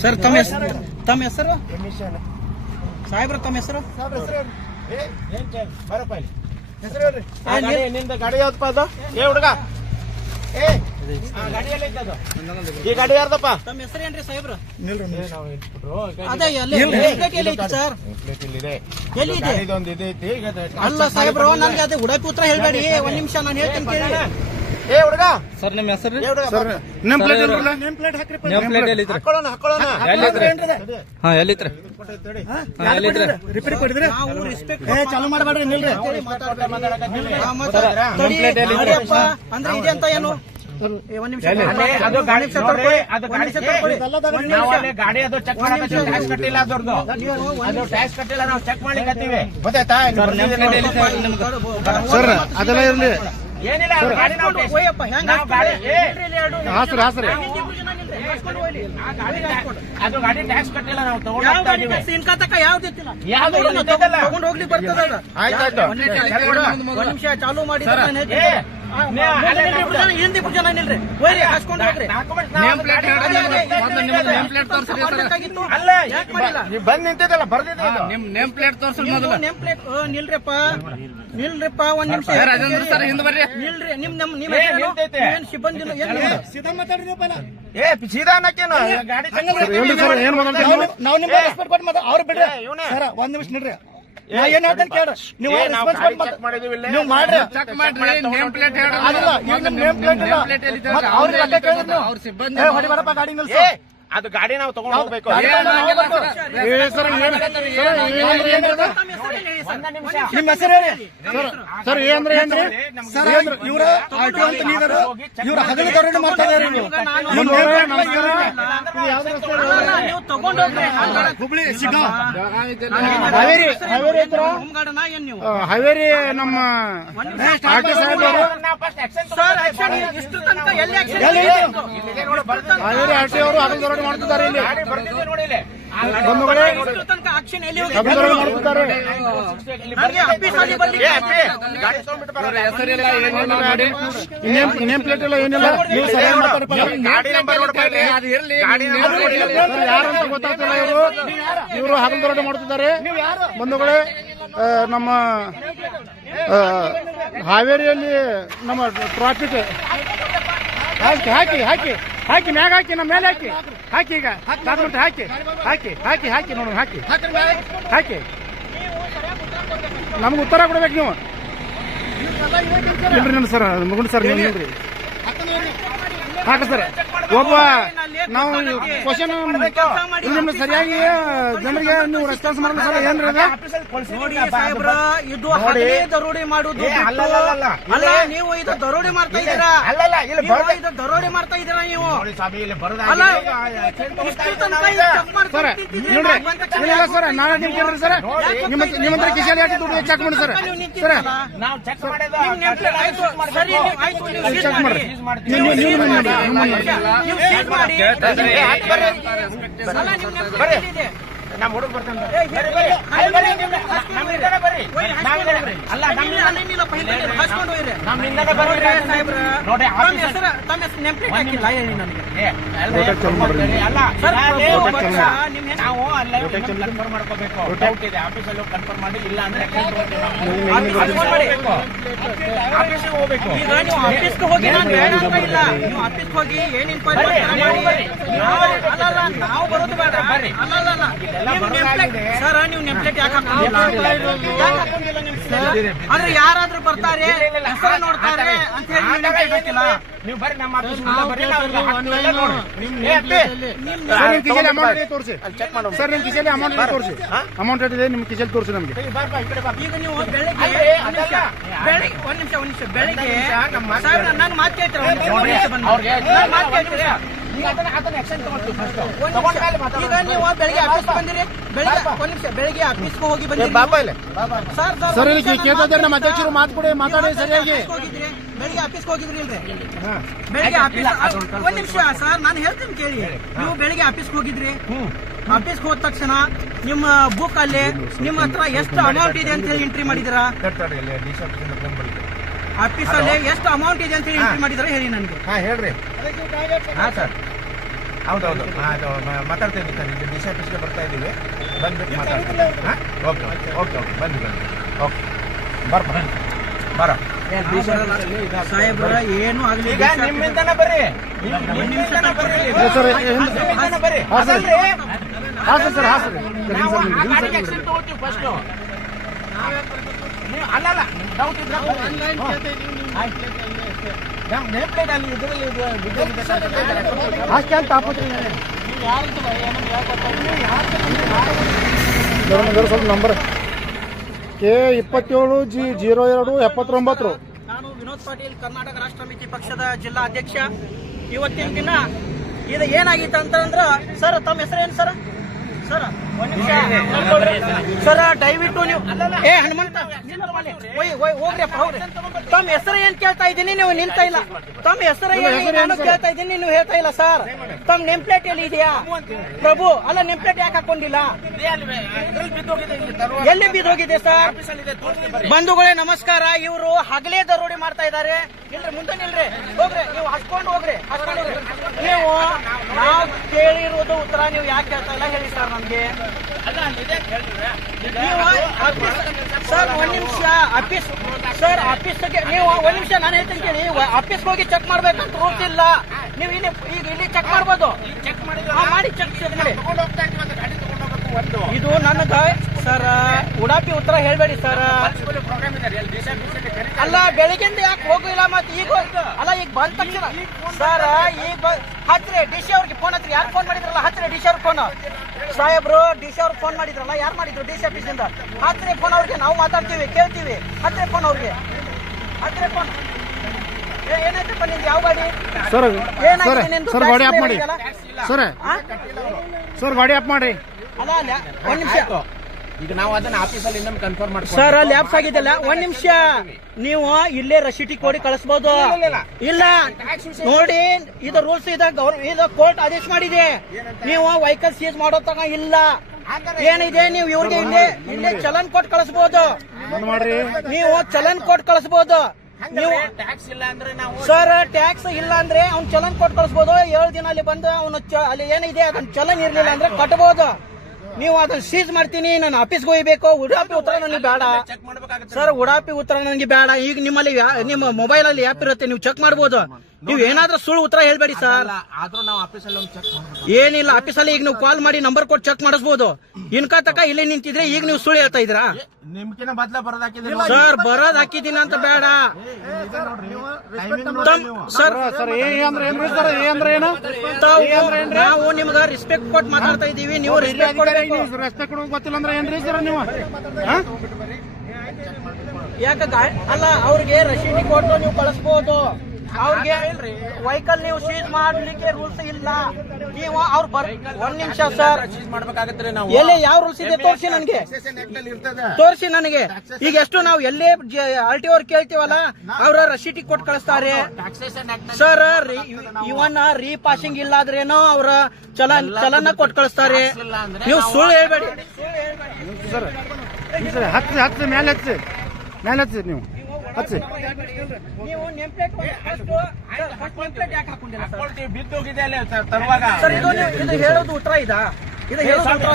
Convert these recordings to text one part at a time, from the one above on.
Sir ತಮ್ಮ ಹೆಸರು ಸಾಹೇಬ್ರ ತಮ್ಮ ಹೆಸರು ಗಾಡಿ ಯಾವ್ದಪ್ಪ ಅದು ಹುಡುಗ ಈ ಗಾಡಿ ಯಾರ್ದಪ್ಪ ತಮ್ಮ ಹೆಸರು ಏನ್ರಿ ಸಾಹೇಬ್ರ ಅಲ್ಲ ಸಾಹೇಬ್ರು ನನ್ಗೆ ಅದೇ ಉಡಾಪಿ ಉತ್ತರ ಹೇಳ್ಬೇಡಿ ಒಂದ್ ನಿಮಿಷ ನಾನು ಹೇಳ್ತೀನಿ ಕೇಳಿ ಹುಡುಗ ಸರ್ ನಿಮ್ಮ ಹೆಸರು ಚಾಲು ಮಾಡಬೇಡ್ರಿ ನಿಲ್ರಿ ಅಂದ್ರೆ ಇದೆ ಅಂತ ಏನು ಒಂದ್ ನಿಮಿಷ ಗಾಡಿ ಅದು ಚೆಕ್ ಟ್ಯಾಕ್ಸ್ ಕಟ್ಟಿಲ್ಲ ಅದು ಟ್ಯಾಕ್ಸ್ ಕಟ್ಟಿಲ್ಲ ನಾವು ಚೆಕ್ ಮಾಡ್ಲಿಕ್ಕೆ ಗೊತ್ತಾಯ್ತಾ ಸರ್ ಅದೆಲ್ಲ ಇರ್ಲಿ ಏನಿಲ್ಲ ಅದು ಗಾಡಿ ಟ್ಯಾಕ್ಸ್ ಕಟ್ಟಿಲ್ಲ ನಾವು ತಗೊಂಡು ಹೋಗ್ಲಿಕ್ಕೆ ಬರ್ತದ ಒಂದ್ ನಿಮಿಷ ಚಾಲು ಮಾಡಿ ಹಿಂದಿ ಜನ ನಿಲ್ರಿ ಹೋಯ್ರಿ ಹಾಸ್ಕೊಂಡು ಹೋಗ್ರಿ ಬಂದ್ ನಿಂತಿದ್ದಲ್ಲ ಬರ್ದಿದ್ದ ನೇಮ್ ಪ್ಲೇಟ್ ತೋರ್ಸಿ ನೇಮ್ ಪ್ಲೇಟ್ ನಿಲ್ರಿಪ್ಪ ಒಂದ್ ನಿಮಿಷ ನಿಲ್ರಿ ನಿಮ್ ಸಿಬ್ಬಂದಿ ಸೀದಾ ಅನ್ನಕ್ಕೇನು ಗಾಡಿ ನಾವು ನಿಮ್ಗೆ ರೆಸ್ಪೆಕ್ಟ್ ಕೊಟ್ಟು ಮಾತ್ರ ಅವ್ರು ಬಿಡ್ರಿ ಸರ್ ಒಂದ್ ನಿಮಿಷ ನಿಲ್ರಿ ಏನ್ ಹೇಳ್ತೇನೆ ಕೇಳ್ರಿ ನೀವು ನೀವು ಮಾಡ್ರಿ ಚೆಕ್ ಮಾಡ್ರಿ ನೇಮ್ ಪ್ಲೇಟ್ ಅದಿಲ್ಲ ಈಗ ನಿಮ್ ನೇಮ್ ಪ್ಲೇಟ್ ಇಲ್ಲ ಅವ್ರಿಗೆ ಲೆಕ್ಕ ಕೇಳಿದ್ರು ಅವ್ರ ಸಿಬ್ಬಂದಿ ಹೊಡಿಬೇಡಪ್ಪ ಗಾಡಿ ನಿಲ್ಸು ಅದು ಗಾಡಿ ನಾವು ತಗೊಂಡು ಹೋಗ್ಬೇಕು ನಿಮ್ಮ ಹೆಸರು ಹೇಳಿ ಸರ್ ಏನಂದ್ರೆ ಏನ್ರಿ ಸರ್ ಇವ್ರ ಆರ್ಟಿ ಅಂತ ನೀವರು ಇವ್ರ ಹಗಲು ದರೋಡೆ ಮಾಡ್ತಾ ಇದಾರೆ ಹುಬ್ಳಿ ಸಿಗಾ ಹಾವೇರಿ ನಮ್ಮ ಆರ್ಟಿ ಸಾಹೇಬರು ಹಾವೇರಿ ಆರ್ಟಿ ಅವರು ಹಗಲು ದರೋಡೆ ಮಾಡ್ತಿದ್ದಾರೆ ಇಲ್ಲಿ ನೇಮ್ ಪ್ಲೇಟ್ ಎಲ್ಲ ಏನಿಲ್ಲ ನೀವು ಸರಿಯಾಗಿ ಯಾರಂತ ಗೊತ್ತಾಗ್ತಿಲ್ಲ ಇವರು ಹಗಲು ದರೋಡೆ ಮಾಡ್ತಿದ್ದಾರೆ ಬಂಧುಗಳೇ ನಮ್ಮ ಹಾವೇರಿಯಲ್ಲಿ ನಮ್ಮ ಟ್ರಾಫಿಕ್ ಹಾಕಿ ಹಾಕಿ ಹಾಕಿ ಹಾಕಿ ಮ್ಯಾಗ ಹಾಕಿ ನಮ್ಮ ಮೇಲೆ ಹಾಕಿ ಹಾಕಿ ಈಗ ಹಾಕಿ ಹಾಕಿ ಹಾಕಿ ಹಾಕಿ ನೋಡೋಣ ಹಾಕಿ ಹಾಕಿ ನಮ್ಗೆ ಉತ್ತರ ಕೊಡ್ಬೇಕು ನೀವು ಇಲ್ರಿ ನನ್ನ ಸರ್ ಮಗುಂಡ್ ಸರ್ ನೀವು ಇಲ್ರಿ ಹಾಕ ಸರ್ ಒಬ್ಬ ನಾವು ಕ್ವಶನ್ ನಿಮ್ಗೆ ಸರಿಯಾಗಿ ಜನರಿಗೆ ನೀವು ರೆಸ್ಪಾನ್ಸ್ ಮಾಡಲ್ಲ ಸರ್ ಏನ್ರಿ ನೋಡಿ ಸಾಹೇಬ್ರ ಇದು ದರೋಡೆ ಮಾಡುದು ಅಲ್ಲ ನೀವು ಇದು ದರೋಡೆ ಮಾಡ್ತಾ ಇದ್ದೀರಾ ಇದು ದರೋಡೆ ಮಾಡ್ತಾ ಇದ್ದೀರಾ ನೀವು ಅಲ್ಲ ಸರ್ ನೋಡ್ರಿ ಇಲ್ಲ ಸರ್ ನಾಳೆ ನಿಮ್ಗೆ ಕೇಳ್ರಿ ಸರ್ ನಿಮ್ಮಂತರ ಕಿಶಾಲಿ ಹಾಕಿ ದುಡ್ಡು ಚೆಕ್ ಮಾಡಿ ಸರ್ ಸರ್ ಚೆಕ್ ಮಾಡಿ ನಮ್ಮ ಹುಡುಗ ಬರ್ತಾನೆ ನಾವು ಅಲ್ಲೇ ಕನ್ಫರ್ಮ್ ಮಾಡ್ಕೋಬೇಕು ಡೌಟ್ ಇದೆ ಆಫೀಸಲ್ಲಿ ಕನ್ಫರ್ಮ್ ಮಾಡಿ ಇಲ್ಲ ಅಂದ್ರೆ ಆಫೀಸಿಗೆ ಹೋಗ್ಬೇಕು ಈಗ ನೀವು ಆಫೀಸ್ಗೆ ಹೋಗಿ ನಾನು ಬೇಡ ಅಂತ ಇಲ್ಲ ನೀವು ಆಫೀಸ್ಗೆ ಹೋಗಿ ಏನ್ ಇನ್ಕ್ವೈರಿ ನಾವು ಬರೋದು ಬೇಡ ಬರ್ರಿ ಸರ್ ನೀವು ನೆಮ್ಪ್ಲೇಟ್ ಯಾಕೆ ಹಾಕೊಂಡಿಲ್ಲ ಅಂದ್ರೆ ಯಾರಾದ್ರೂ ಬರ್ತಾರೆ ಹೆಸರು ನೋಡ್ತಾರೆ ಅಂತ ಹೇಳಿ ಬೇಕಿಲ್ಲ ನೀವು ಬರ್ರಿ ನಮ್ಮ ತೋರಿಸಿ ಸರ್ ನಿಮ್ ಕಿಸೆಯಲ್ಲಿ ಅಮೌಂಟ್ ತೋರಿಸಿ ಅಮೌಂಟ್ ಇದೆ ನಿಮ್ ಕಿಸೆಯಲ್ಲಿ ತೋರಿಸಿ ನಮ್ಗೆ ಈಗ ನೀವು ಬೆಳಿಗ್ಗೆ ಒಂದ್ ನಿಮಿಷ ಬೆಳಿಗ್ಗೆ ನಾನು ಮಾತು ಕೇಳ್ತೀರಾ ಮಾತು ಕೇಳ್ತೀರಾ ಈಗ ನೀವು ಬೆಳಿಗ್ಗೆ ಆಫೀಸ್ ಬಂದಿರಿ ಬೆಳಿಗ್ಗೆ ಆಫೀಸ್ಗೆ ಹೋಗಿ ಬಂದಿರಿ ಸರ್ ಕೇಳ್ತಾ ನಮ್ಮ ಅಧ್ಯಕ್ಷರು ಮಾತಾಡಿ ಸರಿಯಾಗಿ ಬೆಳಿಗ್ಗೆ ಆಫೀಸ್ಗೆ ಹೋಗಿದ್ರಿ ಇಲ್ರಿ ಬೆಳಿಗ್ಗೆ ಆಫೀಸ್ ಒಂದ್ ನಿಮಿಷ ಸರ್ ನಾನು ಹೇಳ್ತೀನಿ ಕೇಳಿ ನೀವು ಬೆಳಿಗ್ಗೆ ಆಫೀಸ್ಗೆ ಹೋಗಿದ್ರಿ ಆಫೀಸ್ಗೆ ಹೋದ ತಕ್ಷಣ ನಿಮ್ಮ ಬುಕ್ ಅಲ್ಲಿ ನಿಮ್ಮ ಹತ್ರ ಎಷ್ಟು ಅಮೌಂಟ್ ಇದೆ ಅಂತ ಹೇಳಿ ಎಂಟ್ರಿ ಮಾಡಿದಿರಾ ಆಫೀಸ್ ಅಲ್ಲಿ ಎಷ್ಟು ಅಮೌಂಟ್ ಇದೆ ಅಂತ ಹೇಳಿ ಎಂಟ್ರಿ ಮಾಡಿದಿರಾ ಹೇಳಿ ನನಗೆ ಹೇಳ್ರಿ ಹಾಂ ಸರ್ ಹೌದೌದು ಮಾತಾಡ್ತೀನಿ ಸರ್ ಇದು ದಿಶಾ ಆಫೀಸ್ಗೆ ಬರ್ತಾ ಇದ್ದೀವಿ ಬಂದ್ಬಿಟ್ಟು ಮಾತಾಡ್ತೀನಿ ಹಾಂ ಓಕೆ ಓಕೆ ಓಕೆ ಬನ್ನಿ ಓಕೆ ಬರ ಸಾಹೇಬ್ರ ಏನು ಆಗಲಿ ಈಗ ನಿಮ್ಮಿಂದನೇ ಬರ್ರಿ ನಿಮ್ಮಿಂದನೇ ಬರ್ರಿ ಸರ್ ಬರ್ರಿ ಹಾಂ ಸರ್ ಹಾಂ ಸರ್ ನಾವು ಆ ಗಾಡಿಗೆ ಆಕ್ಷನ್ ತಗೊಳ್ತೀವಿ ಫಸ್ಟು ನೀವು ಅಲ್ಲಲ್ಲ ಡೌಟ್ ಇದ್ರೆ ನಮ್ಮ ನೇಮ್ ಪ್ಲೇಟ್ ಅಲ್ಲಿ ಇದರಲ್ಲಿ ಅಷ್ಟೇ ಅಂತ ಆಪತ್ರೆ ಸ್ವಲ್ಪ ನಂಬರ್ K27G0279. ನಾನು ವಿನೋದ್ ಪಾಟೀಲ್ ಕರ್ನಾಟಕ ರಾಷ್ಟ್ರ ಸಮಿತಿ ಪಕ್ಷದ ಜಿಲ್ಲಾ ಅಧ್ಯಕ್ಷ. ಇವತ್ತಿನ ದಿನ ಇದು ಏನಾಗಿತ್ತು ಅಂತಂದ್ರ ಸರ್ ತಮ್ಮ ಹೆಸರೇನು ಸರ್? ಸರ್ ಒಂದ್ ನಿಮಿಷ ಸರ್ ದಯವಿಟ್ಟು ನೀವು ಹನುಮಂತ ಹೋಗ್ರಿಪ್ಪ ಹೋಗ್ರಿ. ತಮ್ಮ ಹೆಸರು ಏನ್ ಕೇಳ್ತಾ ಇದ್ದೀನಿ ನೀವು ನಿಂತ ಇಲ್ಲ. ತಮ್ಮ ಹೆಸರು ನಾನು ಕೇಳ್ತಾ ಇದ್ದೀನಿ ನೀವು ಹೇಳ್ತಾ ಇಲ್ಲ ಸರ್. ತಮ್ಮ ನೇಮ್ ಪ್ಲೇಟ್ ಎಲ್ಲಿ ಇದೆಯಾ ಪ್ರಭು? ಅಲ್ಲ ನೇಮ್ ಪ್ಲೇಟ್ ಯಾಕೆ ಹಾಕೊಂಡಿಲ್ಲ? ಎಲ್ಲಿ ಬಿದ್ದೋಗಿದೆ ಸರ್? ಬಂಧುಗಳೇ ನಮಸ್ಕಾರ. ಇವರು ಹಗಲೇ ದರೋಡೆ ಮಾಡ್ತಾ ಇದ್ದಾರೆ. ಇಲ್ರಿ ಮುಂದೆ ನಿಲ್ರಿ, ಹೋಗ್ರಿ ನೀವು ಹಚ್ಕೊಂಡು ಹೋಗ್ರಿ. ನೀವು ನಾವು ಕೇಳಿರೋದು ಉತ್ತರ ನೀವು ಯಾಕೆ ಕೇಳ್ತಾ ಇಲ್ಲ ಹೇಳಿ ಸರ್ ನಮ್ಗೆ. ಸರ್ ಒಂದ್ ನಿಮಿಷ ಆಫೀಸ್ ಸರ್ ಆಫೀಸ್ಗೆ ನೀವು ಒಂದ್ ನಿಮಿಷ ನಾನು ಹೇಳ್ತೀನಿ ಕೇಳಿ. ಆಫೀಸ್ಗೆ ಹೋಗಿ ಚೆಕ್ ಮಾಡ್ಬೇಕಂತ ರೂಲ್ಸ್ ಇಲ್ಲ. ನೀವು ಇಲ್ಲಿ ಈಗ ಇಲ್ಲಿ ಚೆಕ್ ಮಾಡ್ಬೋದು. ಮಾಡಿ ಚೆಕ್ ಮಾಡಿ. ಇದು ನನಗ ಸರ್ ಉಡಾಪಿ ಉತ್ತರ ಹೇಳ್ಬೇಡಿ ಸರ್. ಅಲ್ಲ ಬೆಳಿಗ್ಗೆಂದ ಯಾಕೆ ಹೋಗಿಲ್ಲ ಮತ್ತೆ ಈಗ ಅಲ್ಲ ಈಗ ಬಂದ ತಕ್ಷಣ ಸರ್ ಈಗ ಹಚ್ರಿ ಡಿಸಿ ಅವ್ರಿಗೆ ಫೋನ್ ಹಚ್ರಿ. ಯಾರು ಫೋನ್ ಮಾಡಿದ್ರಲ್ಲ ಹಚ್ರಿ ಡಿಸಿ ಅವ್ರಿಗೆ ಫೋನ್. ಸಾಹೇಬ್ರು ಡಿಸಿ ಅವ್ರಿಗೆ ಫೋನ್ ಮಾಡಿದ್ರಲ್ಲ ಯಾರು ಮಾಡಿದ್ರು? ಡಿಸಿ ಆಫೀಸಿಂದ ಹಚ್ರಿ ಫೋನ್ ಅವ್ರಿಗೆ. ನಾವು ಮಾತಾಡ್ತೀವಿ ಕೇಳ್ತೀವಿ. ಹಚ್ರಿ ಫೋನ್ ಅವ್ರಿಗೆ ಹಚ್ರಿ ಫೋನ್. ಏನಾಯ್ತಪ್ಪ ನಿಂದು ಯಾವ ಗಾಡಿ ಸರ್? ಏನಾಗಿದೆ ಸರ್ ಗಾಡಿ ಆಫ್ ಮಾಡಿ ಸರ್ ಗಾಡಿ ಆಫ್ ಮಾಡಿ. ಅಲ್ಲ ಅಲ್ಲ ಒಂದ್ ನಿಮಿಷ ಈಗ ನಾವು ಅದನ್ನ ಆಫೀಸಲ್ಲಿ ಇನ್ನೊಂದು ಕನ್ಫರ್ಮ್ ಮಾಡ್ತೀವಿ ಸರ್. ಲ್ಯಾಬ್ಸ್ ಆಗಿದ್ದಲ್ಲ ಒಂದ್ ನಿಮಿಷ. ನೀವು ಇಲ್ಲೇ ರಸೀಟಿ ಕೊಡಿ ಕಳಿಸಬಹುದು. ಇಲ್ಲ ನೋಡಿ ಇದು ರೂಲ್ಸ್ ಇದೆ. ಇದು ಕೋರ್ಟ್ ಆದೇಶ ಮಾಡಿದೆ. ನೀವು ವೆಹಿಕಲ್ ಸೀಸ್ ಮಾಡೋ ತಗ ಇಲ್ಲ ಏನಿದೆ ನೀವು ಇವ್ರಿಗೆ ಇಲ್ಲೇ ಚಲನ್ ಕೊಟ್ಟು ಕಳಿಸಬಹುದು. ನೀವು ಚಲನ್ ಕೊಟ್ಟು ಕಳಿಸಬಹುದು. ನೀವು ಟ್ಯಾಕ್ಸ್ ಇಲ್ಲ ಅಂದ್ರೆ ನಾವು ಸರ್ ಟ್ಯಾಕ್ಸ್ ಇಲ್ಲ ಅಂದ್ರೆ ಅವ್ನು ಚಲನ್ ಕೊಟ್ಟು ಕಳಿಸಬಹುದು. 7 ದಿನ ಅಲ್ಲಿ ಬಂದು ಅವನು ಅಲ್ಲಿ ಏನಿದೆ ಅದನ್ನ ಚಲನ್ ಇರ್ಲಿಲ್ಲ ಅಂದ್ರೆ ಕಟ್ಟಬಹುದು. ನೀವು ಅದನ್ನ ಸೀಸ್ ಮಾಡ್ತೀನಿ. ನಾನು ಆಫೀಸ್ಗೆ ಹೋಗ್ಬೇಕು. ಉಡಾಪಿ ಉತ್ತರ ನನಗೆ ಬೇಡ ಸರ್. ಉಡಾಪಿ ಉತ್ತರ ನನಗೆ ಬೇಡ. ಈಗ ನಿಮ್ಮಲ್ಲಿ ನಿಮ್ಮ ಮೊಬೈಲ್ ಅಲ್ಲಿ ಆ್ಯಪ್ ಇರುತ್ತೆ, ನೀವು ಚೆಕ್ ಮಾಡ್ಬೋದು. ನೀವು ಏನಾದ್ರೂ ಸುಳ್ಳು ಉತ್ತರ ಹೇಳ್ಬೇಡಿ ಸರ್. ಆದ್ರೂ ನಾವು ಆಫೀಸಲ್ಲಿ ಒಂದು ಚೆಕ್ ಏನಿಲ್ಲ ಆಫೀಸಲ್ಲಿ ಈಗ ನೀವು ಕಾಲ್ ಮಾಡಿ ನಂಬರ್ ಕೊಟ್ಟು ಚೆಕ್ ಮಾಡಿಸ್ಬೋದು. ಇನ್ಕ ತಕ ಇಲ್ಲಿ ನಿಂತಿದ್ರೆ ಈಗ ನೀವು ಸುಳ್ಳು ಹೇಳ್ತಾ ಇದ್ರಾ? ನಿಮ್ಕಿನ ಬದಲ ಬರೋದ್ ಹಾಕಿದ್ರೆ ಸರ್ ಬರೋದ್ ಹಾಕಿದ್ದೀನಿ ಅಂತ ಬೇಡ ಸರ್. ನಾವು ನಿಮ್ಗ ರೆಸ್ಪೆಕ್ಟ್ ಕೊಟ್ಟು ಮಾತಾಡ್ತಾ ಇದೀವಿ. ನೀವು ರೆಸ್ಪೆಕ್ಟ್ ಕೊಡಬೇಕು. ರೆಸ್ಪೆಕ್ಟ್ ಗೊತ್ತಿಲ್ಲ ಅಂದ್ರೆ ಏನ್ರಿ ಸರ್ ನೀವು? ಯಾಕ ಅಲ್ಲ ಅವ್ರಿಗೆ ರಶೀದಿ ಕೊಟ್ಟು ನೀವು ಕಳಿಸ್ಬೋದು. ಅವ್ರಿಗೆ ವೆಹಿಕಲ್ ನೀವು ಸೀಸ್ ಮಾಡ್ಲಿಕ್ಕೆ ರೂಲ್ಸ್ ಇಲ್ಲ. ನೀವು ಅವ್ರು ಒಂದ್ ನಿಮಿಷ ಸರ್ ಮಾಡ್ಬೇಕಾಗತ್ತೆ. ನಾವು ಎಲ್ಲಿ ಯಾವ ರೂಲ್ಸ್ ಇದೆ ತೋರಿಸಿ ನನಗೆ. ತೋರಿಸಿ ನನಗೆ. ಈಗ ಎಷ್ಟು ನಾವು ಎಲ್ಲೇ RTO ಅವ್ರು ಕೇಳ್ತೀವಲ್ಲ ಅವ್ರ ರಶೀಟಿ ಕೊಟ್ಟು ಕಳಿಸ್ತಾರೆ ಸರ್. ಇವನ್ ರೀಪಾಸಿಂಗ್ ಇಲ್ಲ ಆದ್ರೇನೋ ಅವ್ರ ಚಲನ ಕೊಟ್ಟು ಕಳಿಸ್ತಾರೆ. ನೀವು ಸುಳ್ಳು ಹೇಳ್ಬೇಡಿ ಸರ್. ಹಚ್ಚಿ ಮೇಲೆ ಹಚ್ಚಿ ನೀವು ಹಚ್ಚಿ. ನೀವು ನೇಮ್ ಪ್ಲೇಟ್ ಯಾಕೆ ಹಾಕೊಂಡಿಲ್ಲ ಸರ್? ಬಿದ್ದೋಗಿದೆ ತರುವಾಗ ಸರ್ ಇದು ಹೇಳೋದು ಉತ್ತರ ಇದಾ? ಇದು ಹೇಳೋದು ಉತ್ತರ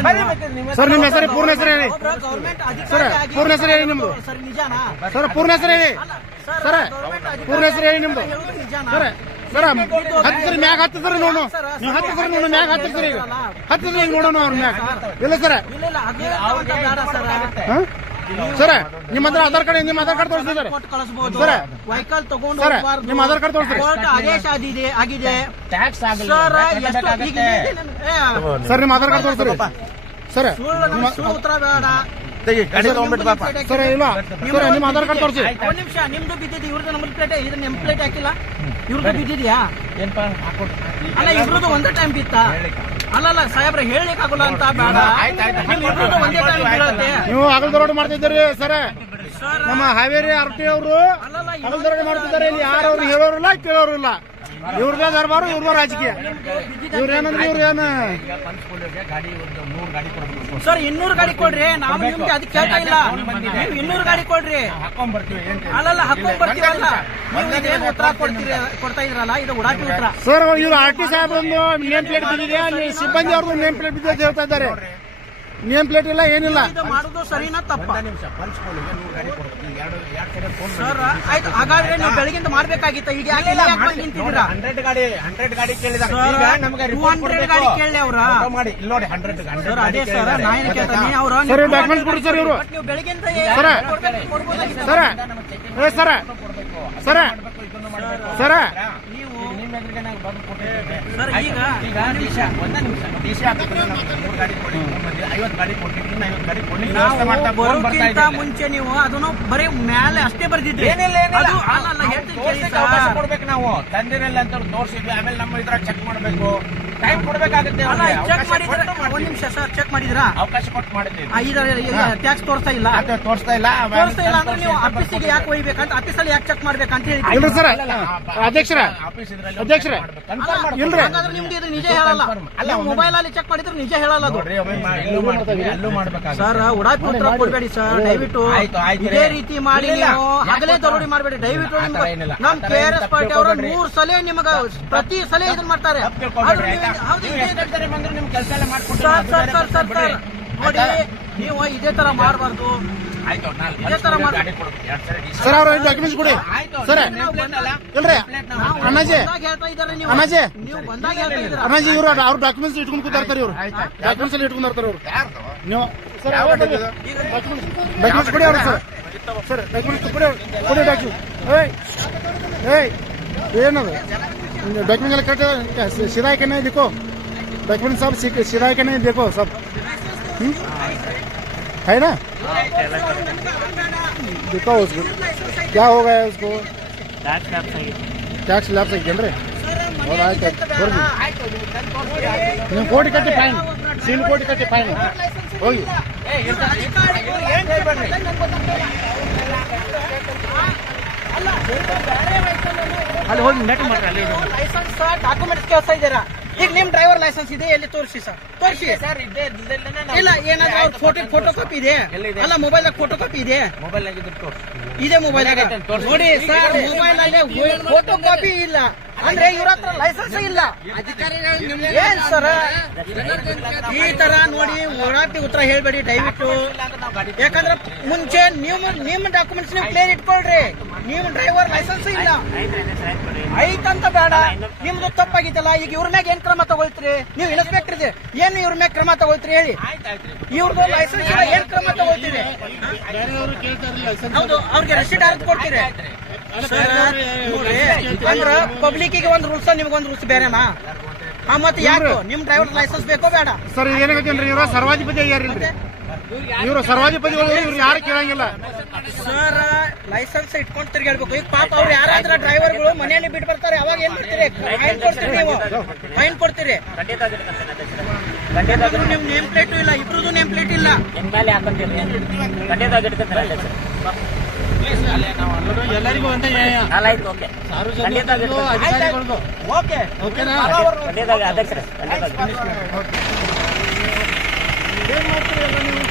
ಸರ್. ನಿಮ್ಮ ಹೆಸರು ಪೂರ್ಣ ಹೆಸರು ಹೇಳಿ ಗೌರ್ಮೆಂಟ್ ಸರ್. ಪೂರ್ಣ ಹೆಸರು ಹೇಳಿ ನಿಮ್ದು ಸರ್. ನಿಜಾನಾ ಸರ್? ಪೂರ್ಣ ಹೆಸರು ಹೇಳಿ ಸರ್. ಪೂರ್ಣ ಹೆಸರು ಹೇಳಿ ನಿಮ್ದು ಸರ್. ಸರ್ ಹತ್ತಿದ್ರಿ ಮ್ಯಾಗ ಹತ್ತಿದ್ರಿ ನೋಡು. ನೀವು ಹತ್ತಿದ್ರಿ ನೋಡು ಮ್ಯಾಗ ಹತ್ತಿದ್ರಿ. ಈಗ ಹತ್ತಿದ್ರಿ ಈಗ ನೋಡೋಣ ಅವ್ರ ಮ್ಯಾಗ. ಇಲ್ಲ ಸರ್. ಸರ್ ನಿಮ್ಮ ಹತ್ರ ಆಧಾರ್ ಕಾರ್ಡ್ ತೋರಿಸ್ತಿದ್ದಾರೆ ಸರ್. ವೆಹಿಕಲ್ ತಗೊಂಡು ಸರ್ ನಿಮ್ಮ ಆಧಾರ್ ಕಾರ್ಡ್ ತೋರಿಸ್ತಾರೆ. ಕೋರ್ಟ್ ಆದೇಶ ಆಗಿದೆ ಟ್ಯಾಕ್ಸ್ ಸರ್. ಸರ್ ನಿಮ್ಮ ಆಧಾರ್ ಕಾರ್ಡ್ ತೋರಿಸ್ತಾರೆ ಸರ್. ಸುಳ್ಳು ಉತ್ತರ ಬೇಡ ಸರ್. ಇಲ್ಲ ಸರ್ ನಿಮ್ಮ ಆಧಾರ್ ಕಾರ್ಡ್ ತೋರಿಸಿ. ಒಂದ್ ನಿಮಿಷ. ನಿಮ್ದು ಬಿದ್ದಿದ್ದು ಇವ್ರದ್ದು ನಂಬರ್ ಪ್ಲೇಟ್ ಇದ್ರ ನೆಮ್ ಪ್ಲೇಟ್ ಹಾಕಿಲ್ಲ. ಇವ್ರದ್ದು ಬಿದ್ದಿದ್ಯಾ? ಅಲ್ಲ ಇವ್ರದ್ದು ಒಂದೇ ಟೈಮ್ ಬಿತ್ತ. ಅಲ್ಲಲ್ಲ ಸಾಹೇಬ್ರೆ ಹೇಳಲಿಕ್ಕೆ ಆಗೋಲ್ಲ ಅಂತ ಬೇಡ. ಇವ್ರದ್ದು ಒಂದೇ ಟೈಮ್ ಬೀಳತ್ತೆ. ನೀವು ಹಗಲ್ ದರೋಡೆ ಮಾಡ್ತಿದ್ದೀರಿ ಸರ್. ನಮ್ಮ ಹಾವೇರಿ RTO ಅವರು ಹಗಲ್ ದರೋಡೆ ಮಾಡ್ತಿದ್ದಾರೆ. ಇಲ್ಲಿ ಯಾರು ಅವ್ರು ಹೇಳೋರಿಲ್ಲ ಕೇಳೋರಿಲ್ಲ. ಇವ್ರದೇ ದರ್ಬಾರು ಇವ್ರದೇ ರಾಜಕೀಯ. ಇವ್ರೇನಂದ್ರೆ ಇವ್ರೇನು ಈಗ ಪಂಚಕುಲಗೆ ಗಾಡಿ ಒಂದು 100 ಗಾಡಿ ಕೊಡ್ಬೇಕು ಸರ್ 200 ಗಾಡಿ ಕೊಡ್ರಿ, ನಾವು ನಿಮ್ಗೆ ಅದಕ್ಕೆ ಕೇಳ್ತಾ ಇಲ್ಲ. ನೀವು 200 ಗಾಡಿ ಕೊಡ್ರಿ, ಹಾಕೊಂಡ್ ಬರ್ತೀವಿ. ಅಲ್ಲಲ್ಲ ಹಾಕೊಂಡ್ ಬರ್ತೀವಲ್ಲ, ನೀವು ಇದೇನು ಉತ್ತರ ಕೊಡ್ತಾ ಇದ್ರಲ್ಲ, ಇದು ಉಡಾಟಿ ಉತ್ತರ. ಸರ್ ಇವ್ರು RT ಸಾಹೇಬ್ರೊಂದು ನೇಮ್ ಪ್ಲೇಟ್ ಬಿದ್ದಿದೆ, ಅಲ್ಲಿ ಸಿಬ್ಬಂದಿ ಅವ್ರದ್ದು ನೇಮ್ ಪ್ಲೇಟ್ ಬಿದ್ದಿದೆ ಅಂತ ಹೇಳ್ತಾ ಇದ್ದಾರೆ. ನೇಮ್ ಪ್ಲೇಟ್ ಇಲ್ಲ ಏನಿಲ್ಲ. ಇದು ಮಾಡೋದು ಸರಿನಾ ತಪ್ಪ? ನಿಮಿಷ ಪಂಚಕುಲಗೆ 100 ಗಾಡಿ ಕೊಡ್ಬೇಕು. ಎರಡು ಕಡೆ ಫೋನ್ ಸರ್ ಆಯ್ತು, ಹಾಗಾದ್ರೆ ನೀವು ಬೆಳಗಿಂದ ಮಾಡ್ಬೇಕಾಗಿತ್ತ, ಈಗ ಯಾಕೆ ನಿಂತಿದ್ದೀರಾ? 100 ಗಾಡಿ ಕೇಳಿದಾರೆ. ಸರ್, ಈಗ ನಮಗೆ 200 ಗಾಡಿ ಕೇಳಿ ಅವ್ರ ಮಾಡಿ ಇಲ್ಲಿ ನೋಡಿ 100 ಸರ್, ಅದೇ ಸರ್ ನಾ ಏನು ಕೇಳ್ತಾನೆ ಅವ್ರ ಸರ್ ಡಾಕ್ಯುಮೆಂಟ್ಸ್ ಕೊಡಿ ಸರ್ ಇವರು. ನೀವು ಬೆಳಗಿಂದ ಸರ ಕೊಡ್ಬೋದಾಗಿತ್ತು. ಸರ ಏ ಸರ ಸರ ಸರ ನೀವು ನಿಮ್ಮ ಎದುರಿಗೆ ನಾವು ಬಂದು ಕೊಟ್ಟಿದ್ದೇವೆ. ಸರ್ ಈಗ ಒಂದೇ ನಿಮಿಷ ಡಿಸಿ ಹಾಕಿದ್ರೆ 3 ಗಾಡಿ ಕೊಡಿ, 50 ಗಾಡಿ ಕೊಟ್ಟಿದ್ದೀನಿ, 50 ಗಾಡಿ ಕೊಡಿ. ನಾವು ಬರೋಕ್ಕಿಂತ ಮುಂಚೆ ನೀವು ಅದನ್ನು ಬರೀ ಮೇಲೆ ಅಷ್ಟೇ ಬರ್ದಿದ್ರಿ. ಏನಿಲ್ಲ ಅದು ಅಲ್ಲಲ್ಲ, ಹೇಳ್ತೀನಿ ಕೇಳಿ ಸರ್. ಅವಕಾಶ ಕೊಡ್ಬೇಕು. ನಾವು ತಂದಿರಲ್ಲ ಅಂತ ತೋರಿಸಿದ್ವಿ, ಆಮೇಲೆ ನಮ್ಮ ಇದ್ರಾಗ ಚೆಕ್ ಮಾಡಬೇಕು, ಟೈಮ್ ಕೊಡ್ಬೇಕಾಗುತ್ತೆ. ಅಲ್ಲ ಚೆಕ್ ಮಾಡಿದ್ರೆ ಒಂದ್ ನಿಮಿಷ ಸರ್, ಚೆಕ್ ಮಾಡಿದ್ರಾ? ಅವಕಾಶ ಕೊಟ್ಟು ಮಾಡಿದ್ದೀವಿ. ಟ್ಯಾಕ್ಸ್ ತೋರಿಸ್ತಾ ಇಲ್ಲ, ಅದು ತೋರಿಸ್ತಾ ಇಲ್ಲ. ತೋರಿಸ್ತಾ ಇಲ್ಲ ಅಂದ್ರೆ ನೀವು ಆಫೀಸಿಗೆ ಯಾಕೆ ಹೋಗ್ಬೇಕಂತ, ಆಫೀಸಲ್ಲಿ ಯಾಕೆ ಚೆಕ್ ಮಾಡ್ಬೇಕಂತ ಹೇಳಿ. ಇಲ್ರಿ ಸರ್ ಅಧ್ಯಕ್ಷರ ಆಫೀಸ್ ಇದ್ರಲ್ಲಿ ಅಧ್ಯಕ್ಷರೇ ಇಲ್ರಿ ಹಾಗಾದ್ರೆ ನಿಮ್ದು ಇದು ನಿಜ ಹೇಳಲ್ಲ. ಅಲ್ಲ ಮೊಬೈಲ್ ಅಲ್ಲಿ ಚೆಕ್ ಮಾಡಿದ್ರೆ ನಿಜ ಹೇಳಲ್ಲ ಅದು. ನೋಡ್ರಿ, ಇಲ್ಲೂ ಮಾಡ್ತೀವಿ, ಅಲ್ಲೂ ಮಾಡ್ಬೇಕಾಗುತ್ತೆ. ಸರ್ ಉಡಾಪಿ ಉತ್ತರ ಕೊಡ್ಬೇಡಿ ಸರ್, ದಯವಿಟ್ಟು ಆಯ್ತು ಇದೇ ರೀತಿ ಮಾಡಿ ನೀವು ಹಗಲೇ ದರೋಡಿ ಮಾಡಬೇಡಿ ದಯವಿಟ್ಟು. ನಮ್ KRS ಪಾರ್ಟಿ ಅವರು 3 ಸಲ ನಿಮಗ ಪ್ರತಿ ಸಲ ಇದನ್ನ ಮಾಡ್ತಾರೆ. ಆದ್ರೆ ಹೌದು, ನಿಮ್ ಕೆಲಸ ಎಲ್ಲ ಮಾಡ್ಕೊಡ್ತೀವಿ. Sir sir sir sir sir ನೋಡಿ, ನೀವು ಇದೇ ತರ ಮಾಡಬಾರ್ದು. ಆಯ್ತು, ಇದೇ ತರ ಮಾಡಿ. ಗಾಡಿ ಕೊಡ್ಬೇಕು. 2 ಸರಿ ಡಿಸಿ. ಸರ್ ಅವ್ರ ಡಾಕ್ಯುಮೆಂಟ್ಸ್ ಕೊಡಿ ಸರ್. ಇಲ್ರಿ ಅಣ್ಣಾಜಿ ಹೇಳ್ತಾ ಇದ್ದಾರೆ ನೀವು, ಅಣ್ಣಾಜಿ ನೀವು ಬಂದಾಗ ಹೇಳ್ತಾ ಇದ್ದೀರಾ. ಅಣ್ಣಾಜಿ ಇವ್ರು ಅವ್ರ ಡಾಕ್ಯುಮೆಂಟ್ಸ್ ಇಟ್ಕೊಂಡು ಕೂತಾರ್ತಾರೆ ಇವ್ರು. ಡಾಕ್ಯುಮೆಂಟ್ಸ್ ಅಲ್ಲಿ ಇಟ್ಕೊಂಡು ಇರ್ತಾರೆ ಇವ್ರು. ನೀವು ಸರ್ ಡಾಕ್ಯುಮೆಂಟ್ಸ್ ಕೊಡಿ ಅವ್ರು. ಸರ್ ಸರ್ ಡಾಕ್ಯುಮೆಂಟ್ಸ್ ಕೊಡಿ ಡಾಕ್ಯುಮೆಂಟ್. ಏಯ್ ಏನದು डॉक्यूमेंट ಎಲ್ಲ करेक्ट सिराय के नहीं देखो, डॉक्यूमेंट सब सिराय के नहीं देखो सब, है ना? देखो उसको क्या हो गया, उसको ಟ್ಯಾಕ್ಸ್ ಲ್ಯಾಪ್ಸ್ ಆಗಿದ್ದೇನ್ರಿ? ನೀವು ಕೋಟಿ ಕಟ್ಟಿ ಫೈನ್, ಸೀಲ್ ಕೋಟಿ ಕಟ್ಟಿ ಫೈನ್ ಹೋಗಿ. ಅಲ್ಲಿ ಹೋಗಿ ನೆಟ್ ಮಾಡ್ರಿ. ಅಲ್ಲಿ ಲೈಸೆನ್ಸ್ ಡಾಕ್ಯುಮೆಂಟ್ಸ್ ಕೇಳ್ತಾ ಇದ್ದೀರಾ? ಈಗ ನಿಮ್ ಡ್ರೈವರ್ ಲೈಸೆನ್ಸ್ ಇದೆ, ಎಲ್ಲಿ ತೋರಿಸಿ ಸರ್, ತೋರಿಸಿ. ಇಲ್ಲ ಏನಾದ್ರು ಅವ್ರ ಫೋಟೋ ಕಾಪಿ ಇದೆ? ಅಲ್ಲ ಮೊಬೈಲ್ ಫೋಟೋ ಕಾಪಿ ಇದೆ, ಮೊಬೈಲ್ ಆಗಿದ್ರೆ ತೋರಿಸಿ. ಇದೆ ಮೊಬೈಲ್ ನೋಡಿ ಸರ್, ಮೊಬೈಲ್ ಅಲ್ಲಿ ಫೋಟೋ ಕಾಪಿ ಇಲ್ಲ ಅಂದ್ರೆ ಇವ್ರ ಹತ್ರ ಲೈಸೆನ್ಸ್ ಇಲ್ಲ. ಏನ್ ಸರ್ ಈ ತರ ನೋಡಿ ಓಡಾಟಿ ಉತ್ತರ ಹೇಳ್ಬೇಡಿ ದಯವಿಟ್ಟು. ಯಾಕಂದ್ರೆ ಮುಂಚೆ ನಿಮ್ಮ ಡಾಕ್ಯುಮೆಂಟ್ಸ್ ನೀವು ಕ್ಲಿಯರ್ ಇಟ್ಕೊಳ್ರಿ. ನೀವು ಡ್ರೈವರ್ ಲೈಸೆನ್ಸ್ ಇಲ್ಲ ಐತಂತ ಬೇಡ, ನಿಮ್ದು ತಪ್ಪಾಗಿತ್ತಲ್ಲ. ಈಗ ಇವ್ರ ಮ್ಯಾಗ ಏನ್ ಕ್ರಮ ತಗೊಳ್ತೀರಿ? ನೀವು ಇನ್ಸ್ಪೆಕ್ಟರ್ ಇದೆ, ಏನ್ ಇವ್ರ ಮ್ಯಾಗ ಕ್ರಮ ತಗೊಳ್ತೀರಿ ಹೇಳಿ? ಇವ್ರದ್ದು ಲೈಸೆನ್ಸ್ ಇಲ್ಲ, ಏನ್ ಕ್ರಮ ತಗೊಳ್ತೀರಿ? ಹೌದು, ಅವ್ರಿಗೆ ರೆಸಿಟ್ ಹರಿದು ಕೊಡ್ತೀರಿ ಸರ್. ನೋಡ್ರಿ, ಅಂದ್ರ ಪಬ್ಲಿಕ್ಕಿಗೆ ಒಂದು ರೂಲ್ಸ್, ನಿಮ್ಗೊಂದು ರೂಲ್ಸ್ ಬೇರೆನಾ? ಮತ್ತೆ ಯಾಕೆ ನಿಮ್ ಡ್ರೈವರ್ ಲೈಸೆನ್ಸ್ ಬೇಕೋ ಬೇಡ? ಸರ್ ಏನಾಗತ್ತೇನ್ರಿ, ಇವ್ರ ಸರ್ವಾಧಿಪತಿ ಆಗ್ಯಾರಿಲ್ರಿ, ಇವ್ರು ಸರ್ವಾಧಿಪತಿಗಳು, ಇವ್ರು ಯಾರು ಕೇಳಂಗಿಲ್ಲ ಸರ್. ಲೈಸೆನ್ಸ್ ಇಟ್ಕೊಂಡು ತಿರ್ಗಾಡ್ಬೇಕು. ಈಗ ಪಾಪ ಅವ್ರು ಯಾರಾದ್ರೂ ಡ್ರೈವರ್ಗಳು ಮನೆಯಲ್ಲಿ ಬಿಟ್ಟು ಬರ್ತಾರೆ, ಅವಾಗ ಏನ್ ಮಾಡ್ತೀರಿ? ಫೈನ್ ಕೊಡ್ತೀರಿ, ನೀವು ಫೈನ್ ಕೊಡ್ತೀರಿ. ನಿಮ್ ನೇಮ್ ಪ್ಲೇಟು ಇಲ್ಲ, ಇಬ್ರದ್ದು ನೇಮ್ ಪ್ಲೇಟ್ ಇಲ್ಲ. ಎಲ್ಲರಿಗೂ ಒಂದೇ ಸಾರ್ವಜನಿಕರಿಗೂ ಅಧಿಕಾರಿಗಳಿಗೂ ಓಕೆನಾ? ಏನ್ ಮಾಡ್ತೀರಿ ಎಲ್ಲ ನೀವು?